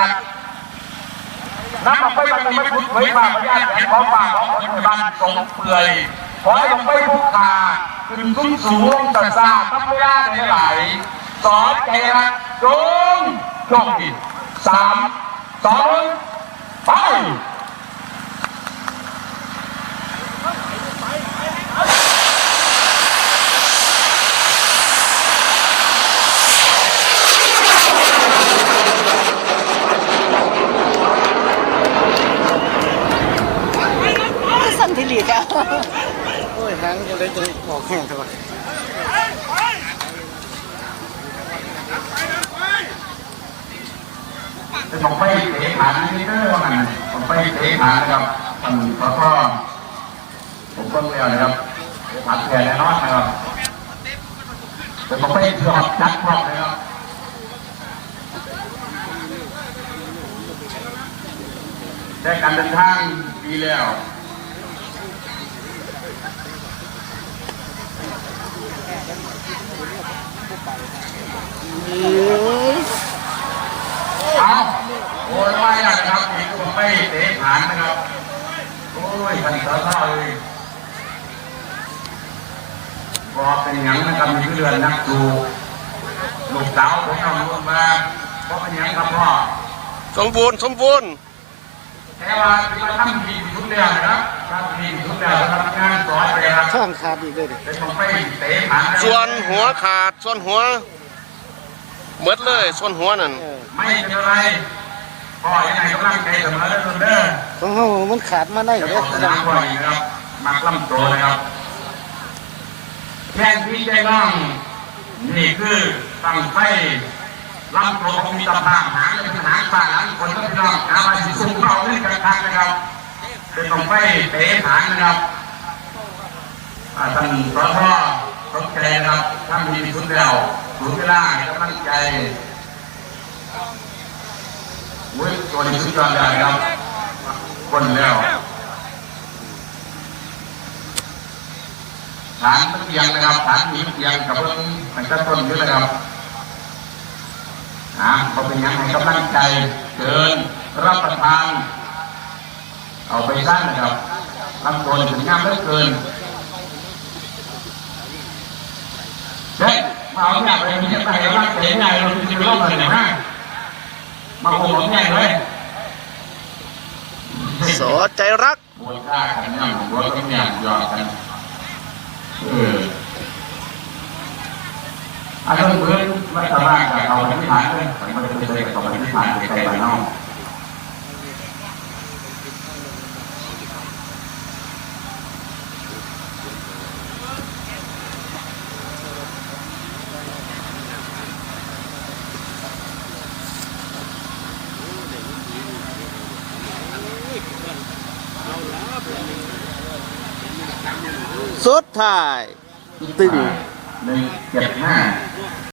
ครับน้ำมาไปมันไม่พุทธไว้มาพญาแถนของป่าของคนในบ้านทรงเปื่อยขอให้ลงไปพุกขาขึ้นกุ้งสูงตัดซาทับเวลาในไหลสอนใจรักจงโชคดีสามสองไป สั่นทิลีจ้ะโอ้ยหางจะเลยจะออกแห้งท่าไหร่จะต้องไปเตะขานี่เด้อว่างั้นต้องไปเตะขานะครับท่านสสผมก็เรียนนะครับขาแก่แน่นอนนะครับจะต้องไปสอบจัดพร้อมนะครับได้การเดินทางดีแล้ว เอาโอ้ยไม่ได้นะครับนี่คือผมไปเตะฐานนะครับ โอ้ยท่านสาวๆเลยบอกเป็นหยังนะครับมีเรือนนักดูลูกสาวผมเอาลงมาเพราะเป็นหยังครับพ่อสมบูรณ์สมบูรณ์แต่ว่าที่มาทำดีที่สุดแล้วนะครับทำดีที่สุดแล้วทำงานสอนไปครับข้างขาดอีกเลยดิเป็นผมไปเตะฐานะส่วนหัวขาดส่วนหัว หมดเลยส่วนหัวนั่นเออไม่เป็นไรพ่อยังไงกำลังใจเสมอเด้อลุงเด้อของเขามันขาดมาได้เจ้าเด้ของสนามบ่อยนะครับมักล่ำโตนะครับแค่พี่ใจน้องนี่คือตั้งไฟลำโตของมีตะภาพหางเป็นหางฝ่าหลังคนก็พี่น้องอาบาสิสุ่มเข้าเล่นกันทักนะครับเป็นต้องไฟเตะหางนะครับอ่าท่านสอทอตกใจนะครับท่านมีที่สุดแล้ว ถึงเวลากำลังใจเว้ยตัวนี้สุดยอดเลยนครับคนแล้วฐานเกียงนะครับฐานหนีเกียงกับเพิ่งมันจะต้นอยู่นะครับอ่าเขาเป็นยังให้กำลังใจเชิญรับประทาน เอาไปสร้างนะครับลำตัวถึงงามเหลือเกินเด็ก มาเอาเนี่ยไปมีเนี่ยไปรักเสียใหญ่เราจะไปรอบไหนนะมาโหมใหญ่เลยสอใจรักบวชฆ่ากันย่ำบวชกันย่ำยอมกันเอออันนั้นเพื่อนรัฐบาลกับเขาเป็นฐานเลยมันจะเป็นกับเขาเป็นฐานในใจบ้านนอก สุดท้าย ตึง หนึ่งเจ็ดห้า